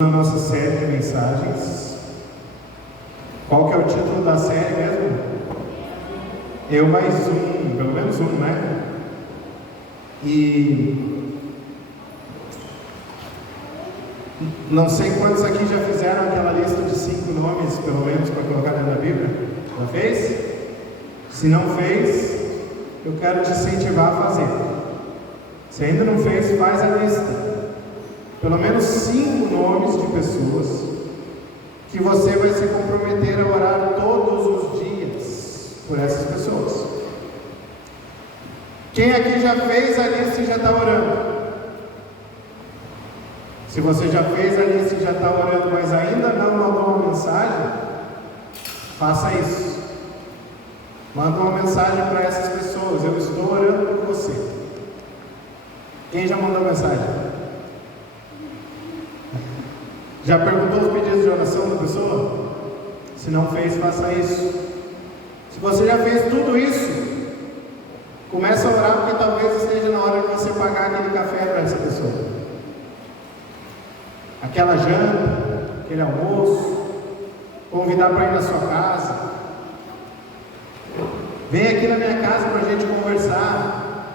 Na nossa série de mensagens. Qual que é o título da série mesmo? Eu mais um, pelo menos um, né? E não sei quantos aqui já fizeram aquela lista de 5 nomes, pelo menos, para colocar dentro da Bíblia. Já fez? Se não fez, eu quero te incentivar a fazer. Se ainda não fez, faz a lista. Pelo menos 5 nomes de pessoas que você vai se comprometer a orar todos os dias por essas pessoas. Quem aqui já fez a lista e já está orando? Se você já fez a lista e já está orando, mas ainda não mandou uma mensagem, faça isso. Manda uma mensagem para essas pessoas: eu estou orando por você. Quem já mandou mensagem? Já perguntou os pedidos de oração da pessoa? Se não fez, faça isso. Se você já fez tudo isso, começa a orar, porque talvez esteja na hora de você pagar aquele café para essa pessoa, aquela janta, aquele almoço, convidar para ir na sua casa. Vem aqui na minha casa para a gente conversar.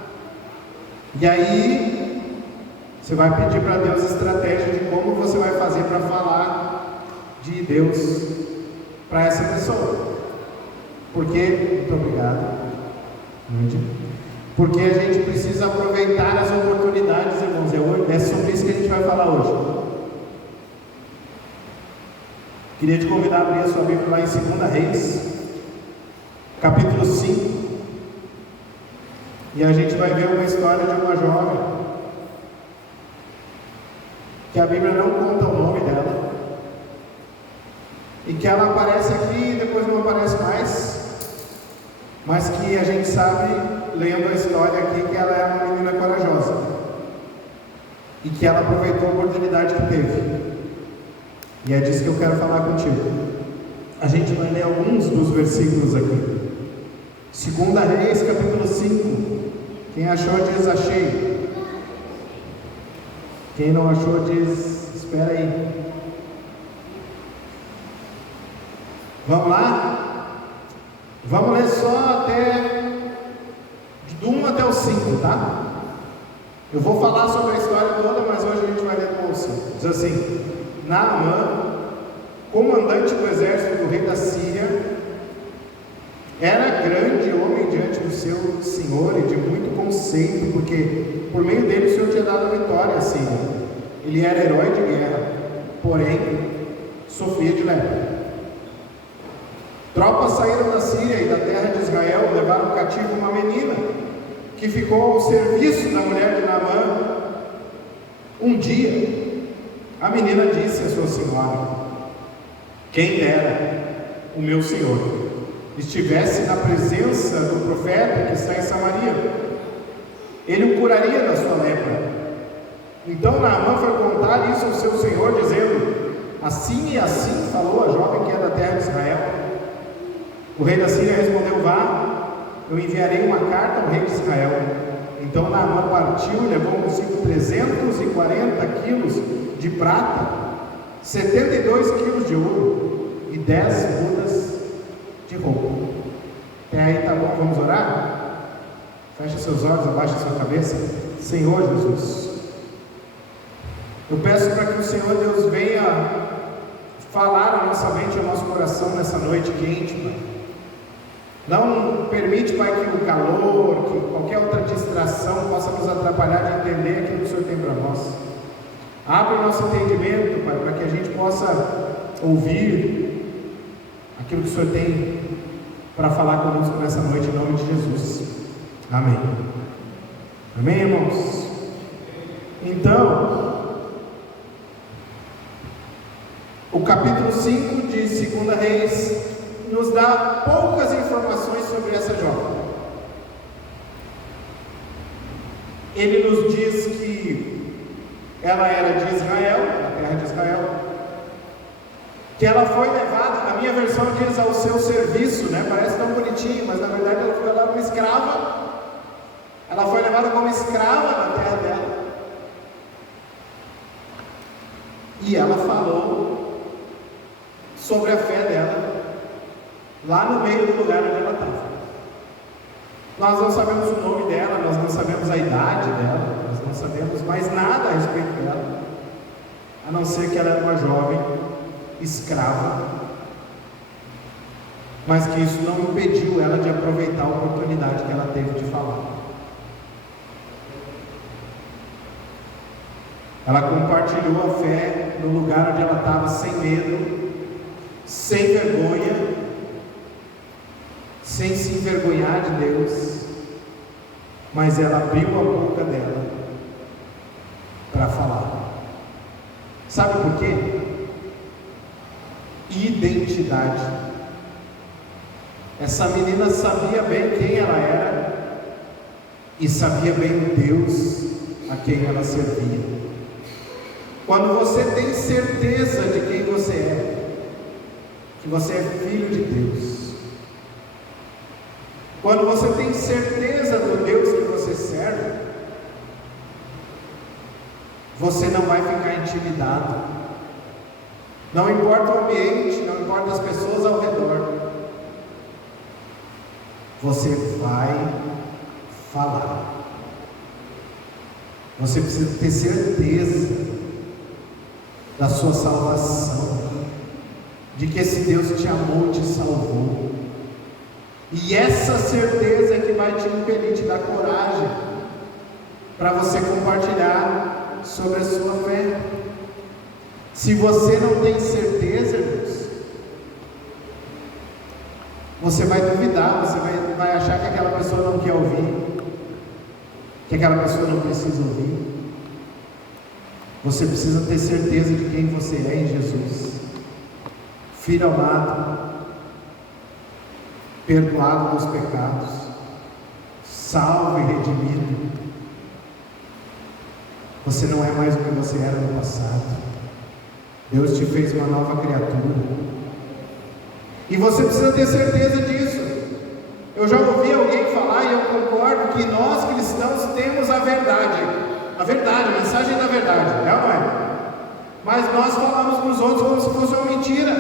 E aí você vai pedir para Deus estratégia de como você vai fazer para falar de Deus para essa pessoa. Porque, muito obrigado. Porque a gente precisa aproveitar as oportunidades, irmãos. É sobre isso que a gente vai falar hoje. Queria te convidar a abrir a sua Bíblia lá em 2 Reis, capítulo 5. E a gente vai ver uma história de uma jovem que a Bíblia não conta o nome dela, e que ela aparece aqui e depois não aparece mais, mas que a gente sabe, lendo a história aqui, que ela é uma menina corajosa, e que ela aproveitou a oportunidade que teve, e é disso que eu quero falar contigo. A gente vai ler alguns dos versículos aqui. 2 Reis, capítulo 5, quem achou diz achei. Quem não achou diz espera aí. Vamos lá? Vamos ler só até do 1 até o 5, tá? Eu vou falar sobre a história toda, mas hoje a gente vai ler do 1 ao 5. Diz assim: Naamã, comandante do exército do rei da Síria, era grande homem diante do seu senhor e de muito conceito, porque por meio dele o Senhor tinha dado a vitória à Síria. Ele era herói de guerra, porém sofria de lepra. Tropas saíram da Síria e da terra de Israel, levaram cativo uma menina que ficou ao serviço da mulher de Naamã. Um dia, a menina disse à sua senhora: quem dera o meu senhor estivesse na presença do profeta que está em Samaria, ele o curaria da sua lepra. Então Naamã foi contar isso ao seu senhor, dizendo: assim e assim falou a jovem que é da terra de Israel. O rei da Síria respondeu: vá, eu enviarei uma carta ao rei de Israel. Então Naamã partiu e levou consigo 340 quilos de prata, 72 quilos de ouro e 10 mudas de roupa. Até aí tá bom? Vamos orar? Feche seus olhos, abaixe sua cabeça. Senhor Jesus, eu peço para que o Senhor Deus venha falar à nossa mente e ao nosso coração nessa noite quente, Pai. Não permite, Pai, que o calor, que qualquer outra distração possa nos atrapalhar de entender aquilo que o Senhor tem para nós. Abre o nosso entendimento, Pai, para que a gente possa ouvir aquilo que o Senhor tem para falar conosco nessa noite, em nome de Jesus. Amém. Amém, irmãos? Então, o capítulo 5 de 2 Reis nos dá poucas informações sobre essa jovem. Ele nos diz que ela era de Israel, da terra de Israel, que ela foi levada, na minha versão diz, ao seu serviço, né? Parece tão bonitinho, mas na verdade ela foi levada como escrava. Ela foi levada como escrava na terra dela. E ela falou sobre a fé dela, lá no meio do lugar onde ela estava. Nós não sabemos o nome dela, nós não sabemos a idade dela, nós não sabemos mais nada a respeito dela, a não ser que ela era uma jovem escrava, mas que isso não impediu ela de aproveitar a oportunidade que ela teve de falar. Ela compartilhou a fé no lugar onde ela estava, sem medo, sem vergonha, sem se envergonhar de Deus, mas ela abriu a boca dela para falar. Sabe por quê? Identidade. Essa menina sabia bem quem ela era e sabia bem o Deus a quem ela servia. Quando você tem certeza de quem você é, que você é filho de Deus, quando você tem certeza do Deus que você serve, você não vai ficar intimidado. Não importa o ambiente, não importa as pessoas ao redor, você vai falar. Você precisa ter certeza da sua salvação, de que esse Deus te amou e te salvou. E essa certeza é que vai te impedir, te dar coragem para você compartilhar sobre a sua fé. Se você não tem certeza, irmãos, você vai duvidar, você vai achar que aquela pessoa não quer ouvir, que aquela pessoa não precisa ouvir. Você precisa ter certeza de quem você é em Jesus, filho amado, perdoado dos pecados, salvo e redimido. Você não é mais o que você era no passado. Deus te fez uma nova criatura, e você precisa ter certeza disso. Eu já ouvi alguém falar, e eu concordo, que nós cristãos temos a verdade, a mensagem da verdade, é ou não é? Mas nós falamos para os outros como se fosse uma mentira,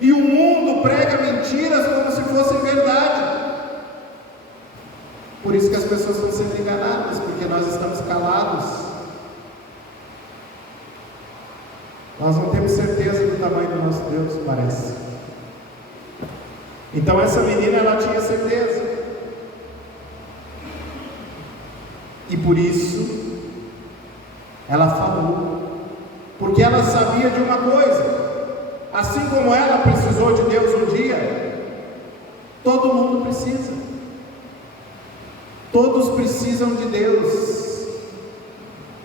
e o mundo prega mentiras como se fossem verdade. Por isso que as pessoas estão sendo enganadas, porque nós estamos calados. Nós não temos certeza do tamanho do nosso Deus, parece. Então essa menina, ela tinha certeza, e por isso ela falou, porque ela sabia de uma coisa: assim como ela precisou de Deus um dia, todo mundo precisa. Todos precisam de Deus.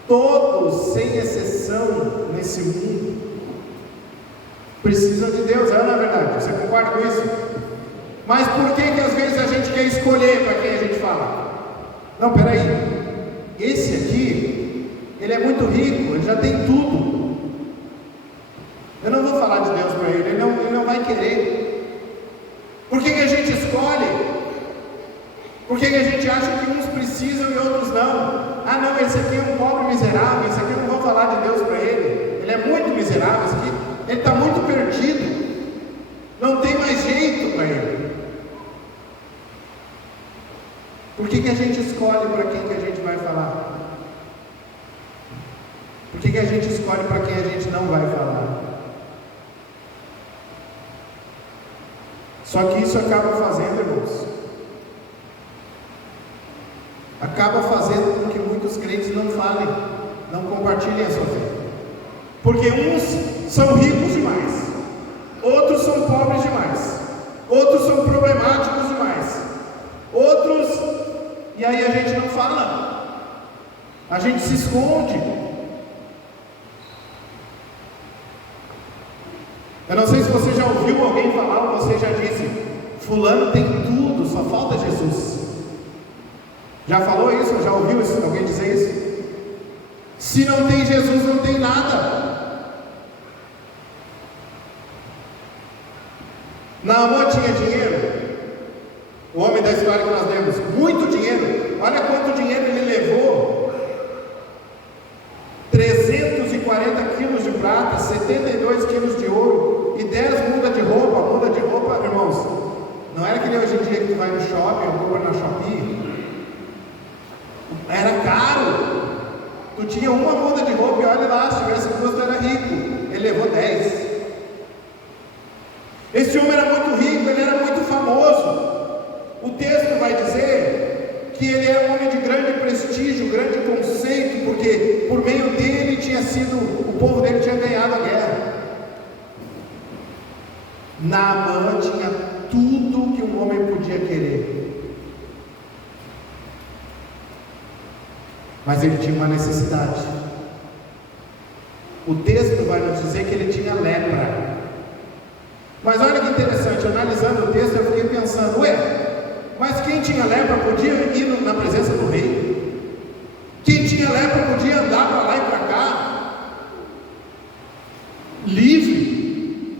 Todos, sem exceção, nesse mundo precisam de Deus, é ou não é verdade? Você concorda com isso? Mas por que às vezes a gente quer escolher para quem a gente fala? Não, peraí, esse aqui, ele é muito rico, ele já tem tudo, eu não vou falar de Deus para ele, ele não vai querer. Por que a gente escolhe? Por que a gente acha que uns precisam e outros não? Ah não, esse aqui é um pobre miserável, esse aqui eu não vou falar de Deus para ele é muito miserável, esse aqui, ele está muito perdido, não tem mais jeito para ele. Por que a gente escolhe para quem que a gente vai falar? Por que a gente escolhe para quem a gente não vai falar? Só que isso acaba fazendo, irmãos, acaba fazendo com que muitos crentes não falem, não compartilhem a sua fé, porque uns são ricos demais, outros são pobres demais, outros são problemáticos demais, outros, e aí a gente não fala, a gente se esconde. Eu não sei se você já ouviu alguém falar, ou você já disse: fulano tem tudo, só falta Jesus. Já falou isso? Já ouviu isso? Alguém dizer isso? Se não tem Jesus, não tem nada. Naamã tinha dinheiro, o homem da história que nós lemos, muito dinheiro. Olha quanto dinheiro ele levou: 340 40 quilos de prata, 72 quilos de ouro e 10 mudas de roupa. Muda de roupa, irmãos, não era que nem hoje em dia que tu vai no shopping ou compra na Shopee. Era caro. Tu tinha uma muda de roupa e olha lá, se tivesse duas tu era rico. Ele levou 10. Esse homem era muito rico, ele era muito famoso. O texto vai dizer que ele era um homem de grande prestígio, grande conceito, porque por meio dele o povo dele tinha ganhado a guerra. Naamã tinha tudo que um homem podia querer, mas ele tinha uma necessidade. O texto vai nos dizer que ele tinha lepra. Mas olha que interessante, analisando o texto eu fiquei pensando, mas quem tinha lepra podia ir na presença do rei? Quem tinha lepra podia andar para lá e para cá, livre?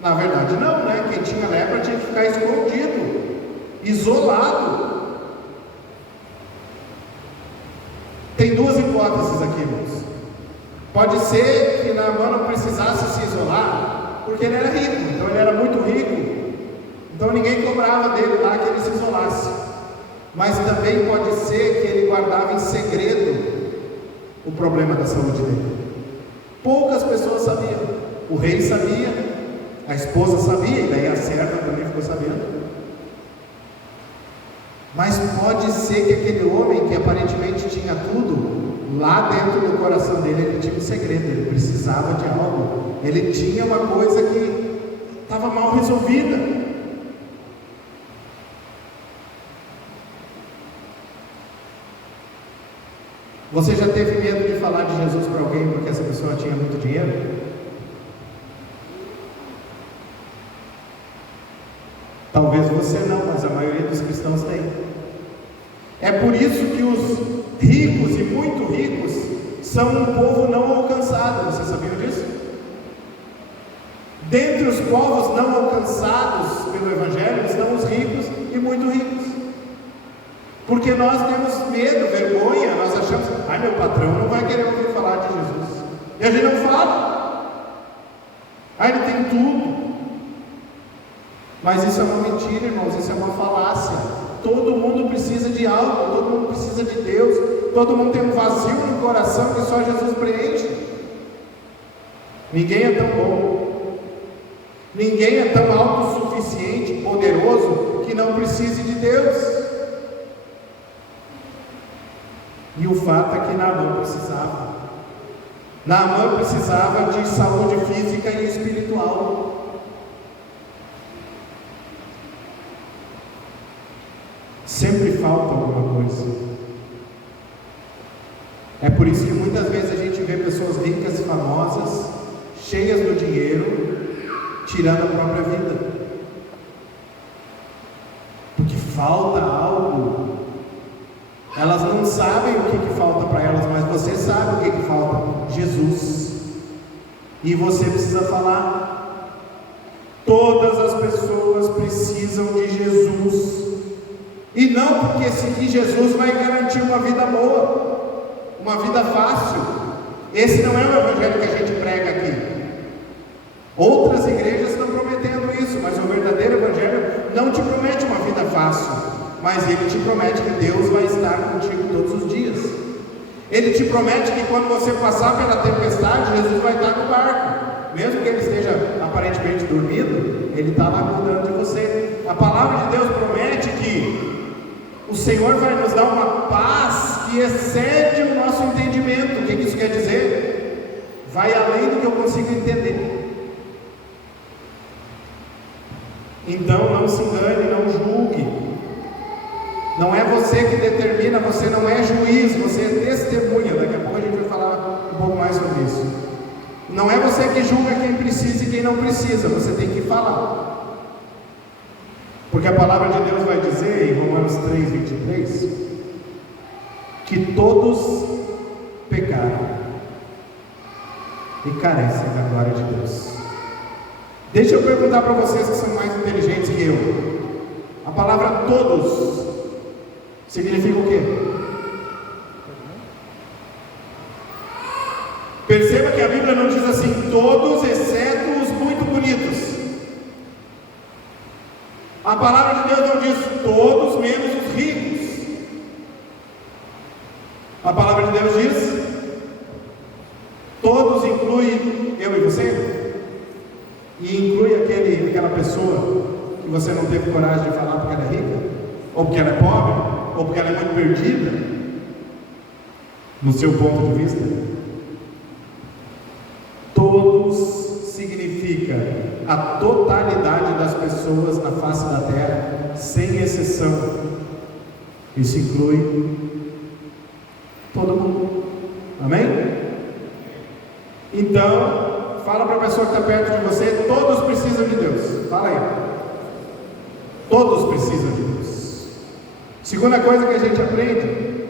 Na verdade não, né? Quem tinha lepra tinha que ficar escondido, isolado. Tem duas hipóteses aqui, irmãos. Pode ser que Naamã não precisasse se isolar, porque ele era rico, então ele era muito rico, então ninguém cobrava dele lá que ele se isolasse. Mas também pode ser que ele guardava em segredo o problema da saúde dele. Poucas pessoas sabiam. O rei sabia, a esposa sabia, e daí a serva também ficou sabendo. Mas pode ser que aquele homem que aparentemente tinha tudo, lá dentro do coração dele ele tinha um segredo, ele precisava de algo, ele tinha uma coisa que estava mal resolvida. Você já teve medo de falar de Jesus para alguém porque essa pessoa tinha muito dinheiro? Talvez você não, mas a maioria dos cristãos tem. É por isso que os ricos e muito ricos são um povo não alcançado. Você sabia disso? Dentre os povos não alcançados pelo Evangelho estão os ricos e muito ricos. Porque nós temos medo, vergonha, nós achamos, meu patrão não vai querer ouvir falar de Jesus. E a gente não fala. Ele tem tudo. Mas isso é uma mentira, irmãos, isso é uma falácia. Todo mundo precisa de algo, todo mundo precisa de Deus, todo mundo tem um vazio no coração que só Jesus preenche. Ninguém é tão bom, ninguém é tão autossuficiente, poderoso, que não precise de Deus. E o fato é que Naamã precisava. Naamã precisava de saúde física e espiritual. Sempre falta alguma coisa. É por isso que muitas vezes a gente vê pessoas ricas e famosas, cheias do dinheiro, tirando a própria vida. Porque falta algo. Elas não sabem o que falta para elas, mas você sabe o que falta: Jesus. E você precisa falar. Todas as pessoas precisam de Jesus. E não porque seguir Jesus vai garantir uma vida boa, uma vida fácil. Esse não é o evangelho que a gente prega aqui. Outras igrejas estão prometendo isso, mas o verdadeiro evangelho não te promete uma vida fácil, mas ele te promete que Deus vai estar contigo todos os dias. Ele te promete que quando você passar pela tempestade, Jesus vai estar no barco, mesmo que ele esteja aparentemente dormindo, ele está lá cuidando de você. A palavra de Deus promete que o Senhor vai nos dar uma paz que excede o nosso entendimento. O que isso quer dizer? Vai além do que eu consigo entender. Então não se engane, não julgue. Não é você que determina, você não é juiz, você é testemunha. Daqui a pouco a gente vai falar um pouco mais sobre isso. Não é você que julga quem precisa e quem não precisa, você tem que falar. Porque a palavra de Deus vai dizer em Romanos 3:23 que todos pecaram e carecem da glória de Deus. Deixa eu perguntar para vocês que são mais inteligentes que eu. A palavra todos significa o quê? Perceba que a Bíblia não diz assim, todos exceto os muito bonitos. A palavra de Deus não diz todos menos os ricos. A palavra de Deus diz todos, inclui eu e você, e inclui aquela pessoa que você não teve coragem de falar porque ela é rica, ou porque ela é pobre, ou porque ela é muito perdida no seu ponto de vista. Todos significa a totalidade das pessoas na face da terra, sem exceção. Isso inclui todo mundo. Amém? Então, fala para a pessoa que está perto de você, todos precisam de Deus. Fala aí. Todos precisam de Deus. Segunda coisa que a gente aprende,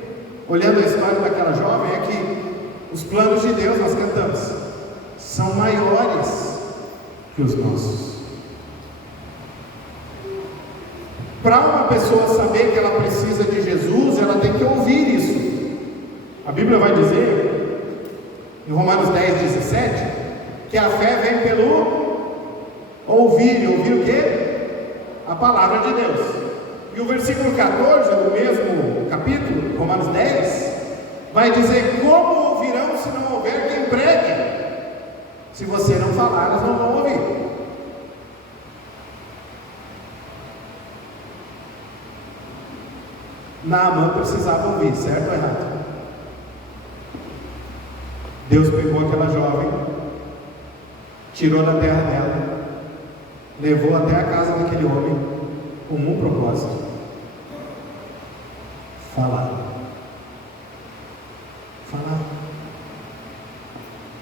olhando a história daquela jovem, é que os planos de Deus, nós cantamos, são maiores que os nossos. Para uma pessoa saber que ela precisa de Jesus, ela tem que ouvir isso. A Bíblia vai dizer em Romanos 10:17, que a fé vem pelo ouvir. Ouvir o quê? A palavra de Deus. E o versículo 14 do mesmo capítulo, Romanos 10, vai dizer: como ouvirão se não houver quem pregue? Se você não falar, eles não vão ouvir. Naamã precisava ouvir, certo ou errado? Deus pegou aquela jovem, tirou da terra dela, levou até a casa daquele homem com um propósito: falar.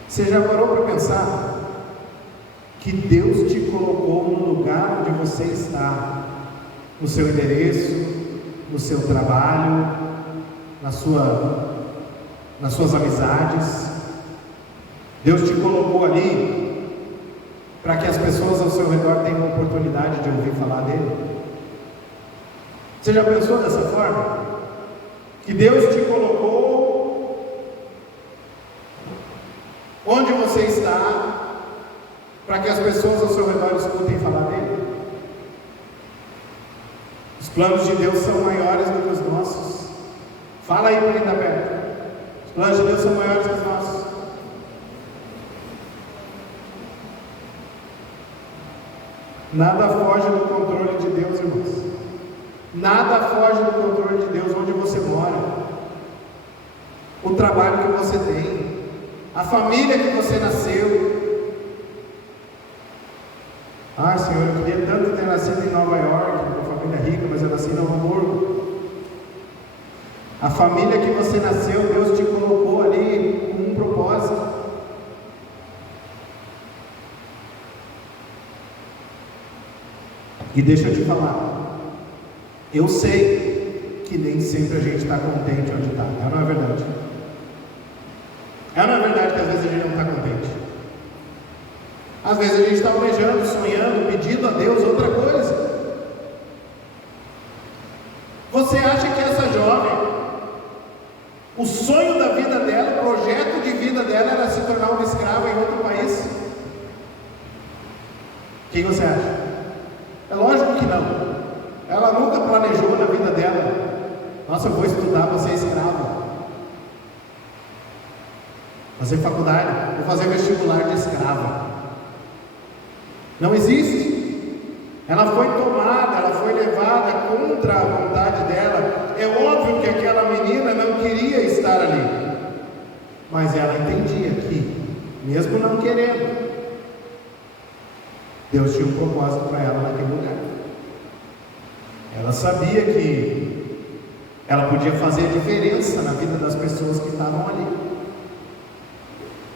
Você já parou para pensar que Deus te colocou no lugar onde você está, no seu endereço, no seu trabalho, nas suas amizades? Deus te colocou ali para que as pessoas ao seu redor tenham a oportunidade de ouvir falar dele? Você já pensou dessa forma? Que Deus te colocou onde você está para que as pessoas ao seu redor escutem falar dele? Os planos de Deus são maiores do que os nossos. Fala aí para quem está perto. Os planos de Deus são maiores que os nossos. Nada foge do controle de Deus, irmãos. Nada foge do controle de Deus. Onde você mora, o trabalho que você tem, a família que você nasceu. Ah, Senhor, eu queria tanto ter nascido em Nova York, uma família rica, mas eu nasci em Novo Hamburgo. A família que você nasceu, Deus te colocou ali com um propósito. E deixa eu te falar, eu sei que nem sempre a gente está contente onde está, não é verdade? Não é verdade que às vezes a gente não está contente? Às vezes a gente está almejando, sonhando, pedindo a Deus outra coisa. Você acha que essa jovem, o sonho da vida dela, o projeto de vida dela era se tornar uma escrava em outro país? Quem você acha? É lógico que não. Ela nunca planejou na vida dela: nossa, eu vou estudar, vou ser escrava, fazer faculdade, vou fazer vestibular de escrava. Não existe. Ela foi tomada, ela foi levada contra a vontade dela. É óbvio que aquela menina não queria estar ali, mas ela entendia que, mesmo não querendo, Deus tinha um propósito para ela naquele lugar. Ela sabia que ela podia fazer a diferença na vida das pessoas que estavam ali.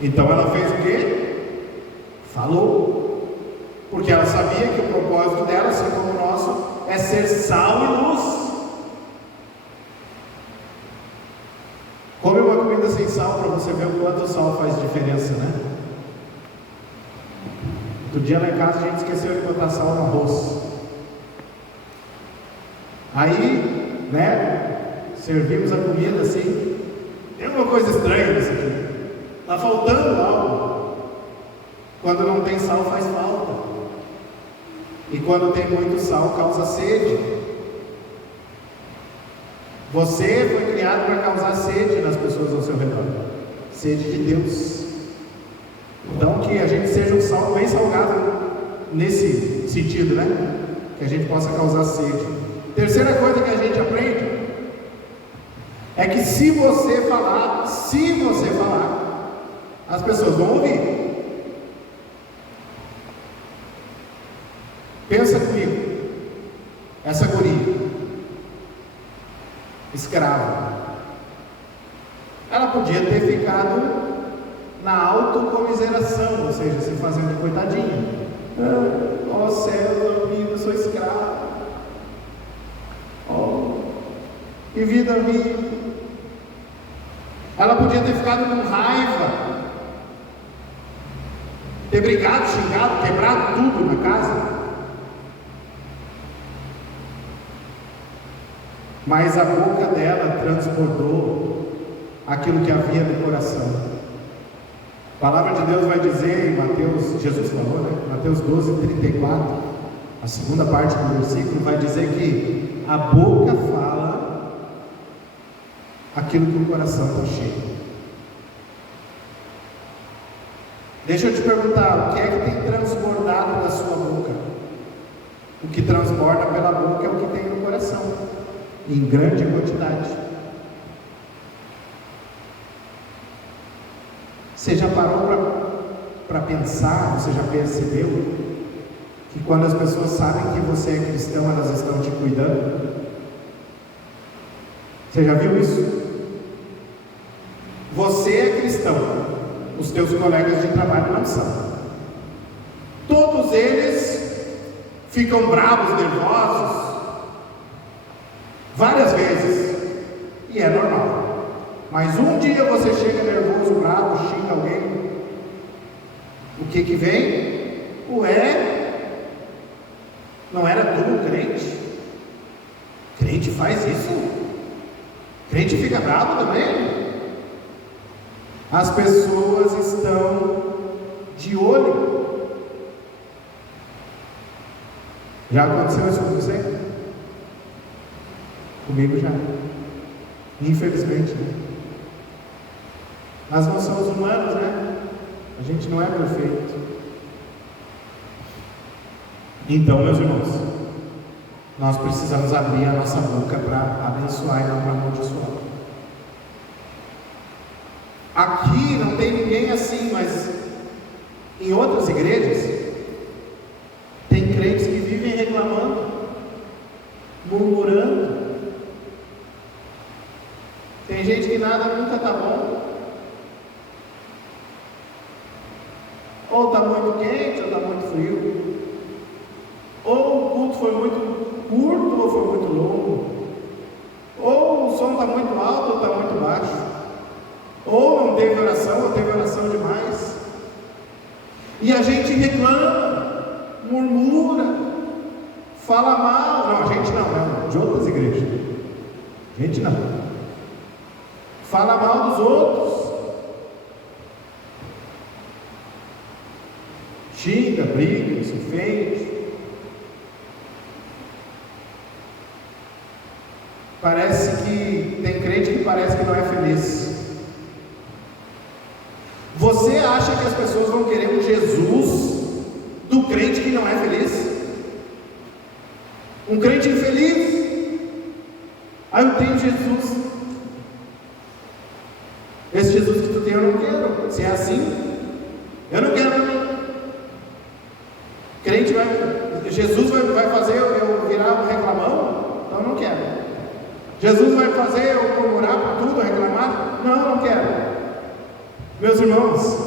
Então ela fez o quê? Falou. Porque ela sabia que o propósito dela, assim como o nosso, é ser sal e luz. Come uma comida sem sal para você ver o quanto o sal faz diferença, né? Outro dia lá em casa a gente esqueceu de botar sal no arroz. Aí, né, servimos a comida assim, tem uma coisa estranha nisso aqui. Está faltando algo. Quando não tem sal, faz falta. E quando tem muito sal, causa sede. Você foi criado para causar sede nas pessoas ao seu redor. Sede de Deus. Então que a gente seja um sal bem salgado nesse sentido, né? Que a gente possa causar sede. Terceira coisa que a gente aprende é que se você falar, as pessoas vão ouvir. Pensa comigo, essa guria, escrava, ela podia ter ficado na autocomiseração, ou seja, se fazendo de coitadinha. Ó céu, eu sou escravo. Oh, que vida minha. Ela podia ter ficado com raiva, ter brigado, xingado, quebrado tudo na casa. Mas a boca dela transbordou aquilo que havia no coração. A palavra de Deus vai dizer em Mateus, Jesus falou, né? Mateus 12:34, a segunda parte do versículo vai dizer que a boca fala aquilo que o coração está cheio. Deixa eu te perguntar, o que é que tem transbordado da sua boca? O que transborda pela boca é o que tem no coração, em grande quantidade. Você já parou para pensar, você já percebeu que quando as pessoas sabem que você é cristão, elas estão te cuidando? Você já viu isso? Você é cristão, os teus colegas de trabalho não são. Todos eles ficam bravos, nervosos, várias vezes, e é normal. Mas um dia você chega nervoso, bravo, xinga alguém, o que vem? Ué, não era tu crente? Crente faz isso? Crente fica bravo também? As pessoas estão de olho. Já aconteceu isso com você? Comigo já. Infelizmente, né? Nós não somos humanos, né? A gente não é perfeito. Então, meus irmãos, nós precisamos abrir a nossa boca para abençoar e não para amaldiçoar. Aqui não tem ninguém assim, mas em outras igrejas tem crentes que vivem reclamando, murmurando. Tem gente que nada nunca está bom. Ou está muito quente, ou está muito frio. Ou o culto foi muito curto, ou foi muito longo. Ou o som está muito alto, ou está muito baixo. Ou não teve oração, ou teve oração demais. E a gente reclama, murmura, fala mal. Não, a gente não, de outras igrejas. A gente não. Fala mal dos outros. Xinga, briga, se ofende. Parece que tem crente que parece que não é feliz. Você acha que as pessoas vão querer um Jesus do crente que não é feliz? Um crente infeliz? Aí eu tenho Jesus. Esse Jesus que tu tem eu não quero. Se é assim, eu não quero. Crente Jesus vai fazer eu virar um reclamão? Então eu não quero. Jesus vai fazer eu murmurar por tudo, reclamar? Não, eu não quero. Meus irmãos,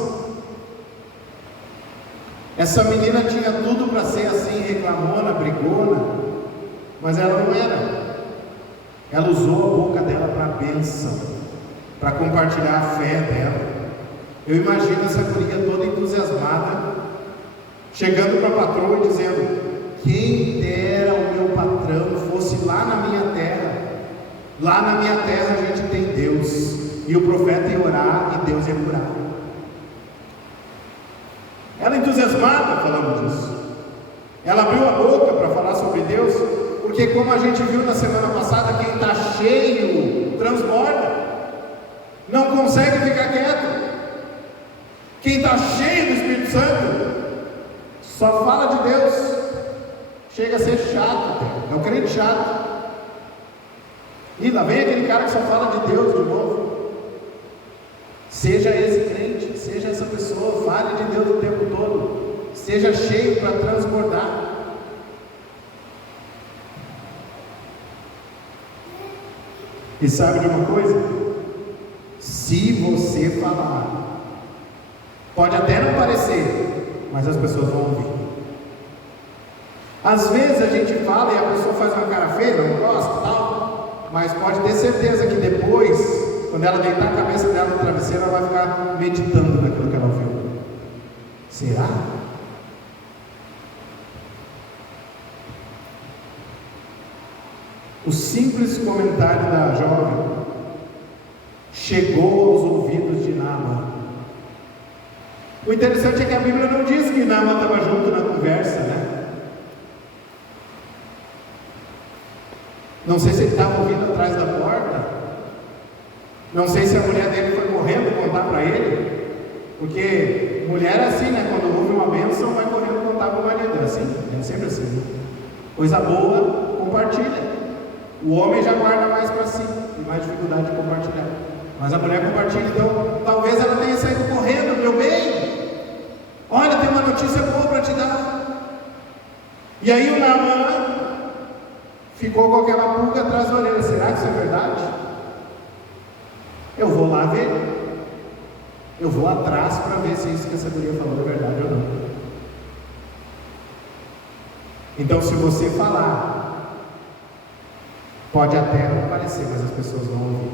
essa menina tinha tudo para ser assim, reclamona, brigona, mas ela não era. Ela usou a boca dela para a bênção, para compartilhar a fé dela. Eu imagino essa guria toda entusiasmada, chegando para a patroa e dizendo: quem dera o meu patrão fosse lá na minha terra. Lá na minha terra a gente tem Deus. E o profeta ia orar e Deus ia curar. ela entusiasmada falando disso. Ela abriu a boca para falar sobre Deus, porque como a gente viu na semana passada, quem está cheio transborda, não consegue ficar quieto. Quem está cheio do Espírito Santo só fala de Deus, chega a ser chato, é um crente chato. E lá vem aquele cara que só fala de Deus de novo. Seja esse crente, seja essa pessoa, fale de Deus o tempo todo, seja cheio para transbordar. E sabe de uma coisa? Se você falar, pode até não parecer, mas as pessoas vão ouvir. Às vezes a gente fala e a pessoa faz uma cara feia, não gosta, tal, mas pode ter certeza que depois, quando ela deitar a cabeça dela no travesseiro, ela vai ficar meditando naquilo que ela ouviu. Será? O simples comentário da jovem chegou aos ouvidos de Naamã. O interessante é que a Bíblia não diz que Naamã estava junto na conversa, né? Não sei se ele estava ouvindo atrás da porta. Não sei se a mulher dele foi correndo contar para ele. Porque mulher é assim, né? Quando ouve uma bênção, vai correndo contar para o marido. É assim, é sempre assim, né? Coisa boa, compartilha. O homem já guarda mais para si, tem mais dificuldade de compartilhar. Mas a mulher compartilha, então talvez ela tenha saído correndo, meu bem, olha, tem uma notícia boa para te dar. E aí o Naamã ficou com aquela pulga atrás da orelha. Será que isso é verdade? Eu vou lá ver, eu vou atrás para ver se isso que essa guria falou é verdade ou não. Então, se você falar, pode até não parecer, mas as pessoas vão ouvir.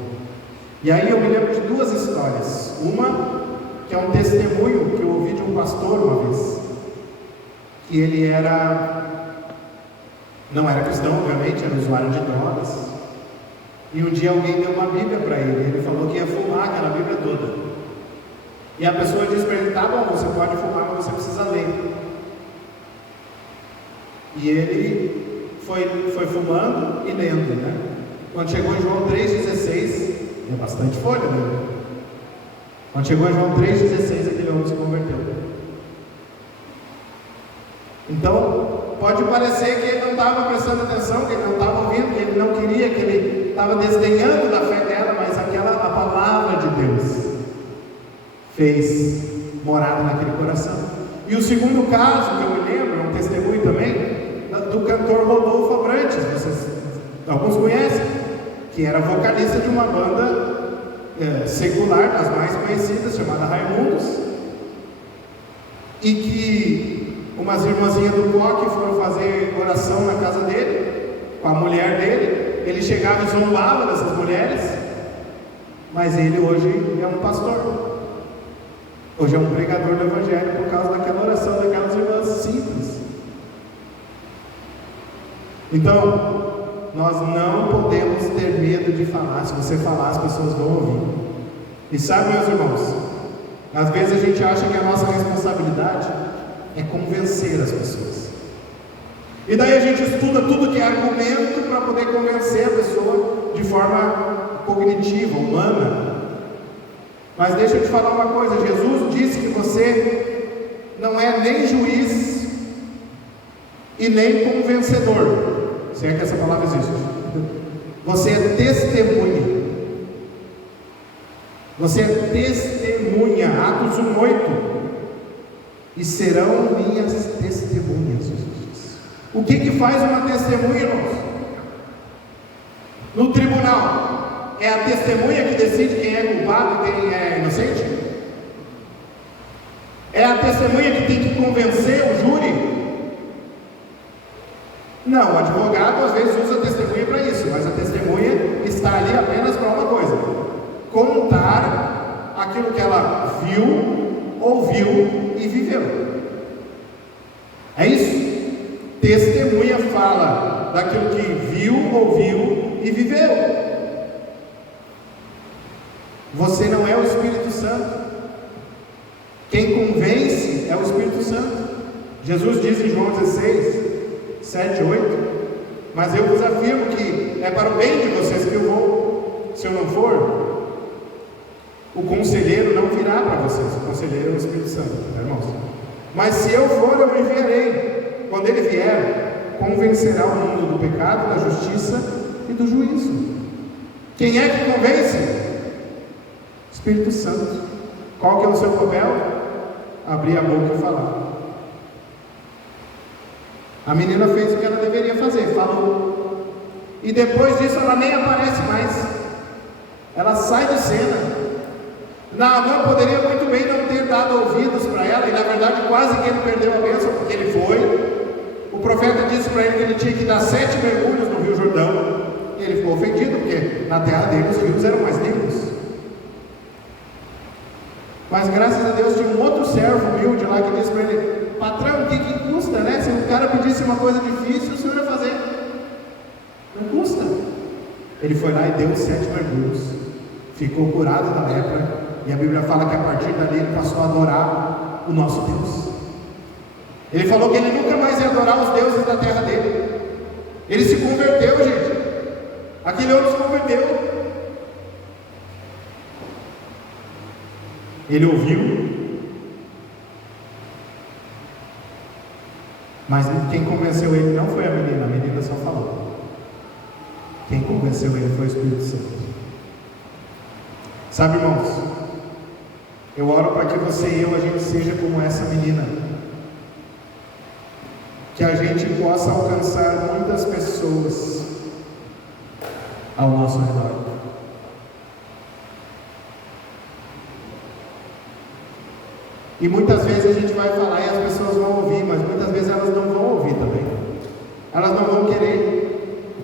E aí eu me lembro de duas histórias. Uma, que é um testemunho que eu ouvi de um pastor uma vez, que ele não era cristão, obviamente, era usuário de drogas. E um dia alguém deu uma Bíblia para ele. Ele falou que ia fumar aquela Bíblia toda. E a pessoa disse para ele: tá bom, você pode fumar, mas você precisa ler. E ele foi fumando e lendo, né? Quando chegou em João 3,16, é bastante folha, né? Quando chegou em João 3,16, aquele homem se converteu. Então, pode parecer que ele não estava prestando atenção, que ele não estava ouvindo, que ele não queria, que ele estava desdenhando da fé dela, mas a palavra de Deus fez morada naquele coração. E o segundo caso que eu me lembro, é um testemunho também, do cantor Rodolfo Abrantes, alguns conhecem, que era vocalista de uma banda secular, das mais conhecidas, chamada Raimundos, e que umas irmãzinhas do coque foram fazer oração na casa dele, com a mulher dele. Ele chegava e zombava dessas mulheres, mas ele hoje é um pastor, hoje é um pregador do evangelho, por causa daquela oração daquelas irmãs simples. Então, nós não podemos ter medo de falar. Se você falar, as pessoas vão ouvir. E sabe, meus irmãos, às vezes a gente acha que a nossa responsabilidade é convencer as pessoas. E daí a gente estuda tudo que é argumento para poder convencer a pessoa de forma cognitiva, humana. Mas deixa eu te falar uma coisa: Jesus disse que você não é nem juiz e nem convencedor, se é que essa palavra existe. Você é testemunha. Você é testemunha. Atos 1:8. E serão minhas testemunhas, Jesus disse. O que faz uma testemunha, irmãos? No tribunal, é a testemunha que decide quem é culpado e quem é inocente? É a testemunha que tem que convencer o júri? Não, o advogado às vezes usa a testemunha para isso, mas a testemunha está ali apenas para uma coisa: contar aquilo que ela viu, ouviu e viveu. É isso. Testemunha fala daquilo que viu, ouviu e viveu. Você não é o Espírito Santo. Quem convence Esse é o Espírito Santo. Jesus diz em João 16, 7, 8: mas eu vos afirmo que é para o bem de vocês que eu vou. Se eu não for, o conselheiro não virá para vocês. O conselheiro é o Espírito Santo, irmãos. Mas se eu for, eu enviarei. Quando ele vier, convencerá o mundo do pecado, da justiça e do juízo. Quem é que convence? Espírito Santo. Qual que é o seu papel? Abrir a boca e falar. A menina fez o que ela deveria fazer, falou. E depois disso ela nem aparece mais. Ela sai de cena. Naamã poderia muito bem não ter dado ouvidos para ela, e na verdade quase que ele perdeu a bênção, porque ele foi. O profeta disse para ele que ele tinha que dar 7 mergulhos no Rio Jordão. E ele ficou ofendido, porque na terra dele os rios eram mais limpos. Mas graças a Deus tinha um outro servo humilde lá que disse para ele: patrão, o que custa, né? Se o cara pedisse uma coisa difícil, o senhor ia fazer. Não custa. Ele foi lá e deu os 7 mergulhos, ficou curado da lepra, e a Bíblia fala que a partir dali ele passou a adorar o nosso Deus. Ele falou que ele nunca mais ia adorar os deuses da terra dele. Ele se converteu, gente. Aquele homem se converteu. Ele ouviu, mas quem convenceu ele não foi a menina só falou. Quem convenceu ele foi o Espírito Santo. Sabe, irmãos, eu oro para que você e eu, a gente seja como essa menina, que a gente possa alcançar muitas pessoas ao nosso redor. E muitas vezes a gente vai falar e as pessoas vão ouvir, mas muitas vezes elas não vão ouvir também. Elas não vão querer.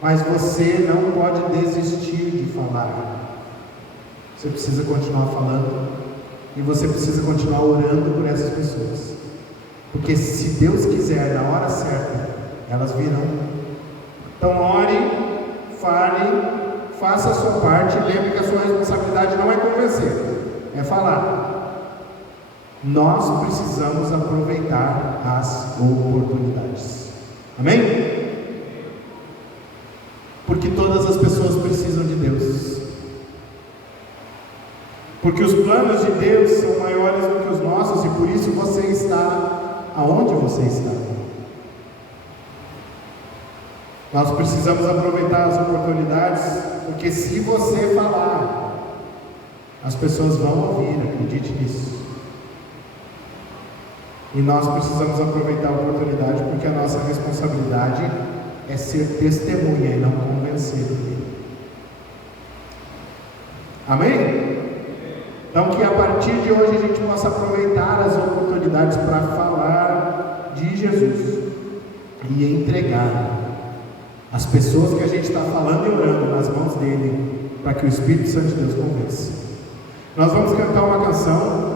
Mas você não pode desistir de falar. Você precisa continuar falando. E você precisa continuar orando por essas pessoas. Porque se Deus quiser, na hora certa, elas virão. Então ore, fale, faça a sua parte. Lembre que a sua responsabilidade não é convencer, é falar. Nós precisamos aproveitar as oportunidades. Amém? Porque todas as pessoas precisam de Deus. Porque os planos de Deus são maiores do que os nossos, e por isso você está aonde você está. Nós precisamos aproveitar as oportunidades, porque se você falar, as pessoas vão ouvir, acredite nisso. E nós precisamos aproveitar a oportunidade, porque a nossa responsabilidade é ser testemunha e não convencer. Amém? Então que a partir de hoje a gente possa aproveitar as oportunidades para falar de Jesus e entregar as pessoas que a gente está falando e orando nas mãos dele, para que o Espírito Santo de Deus convença. Nós vamos cantar uma canção.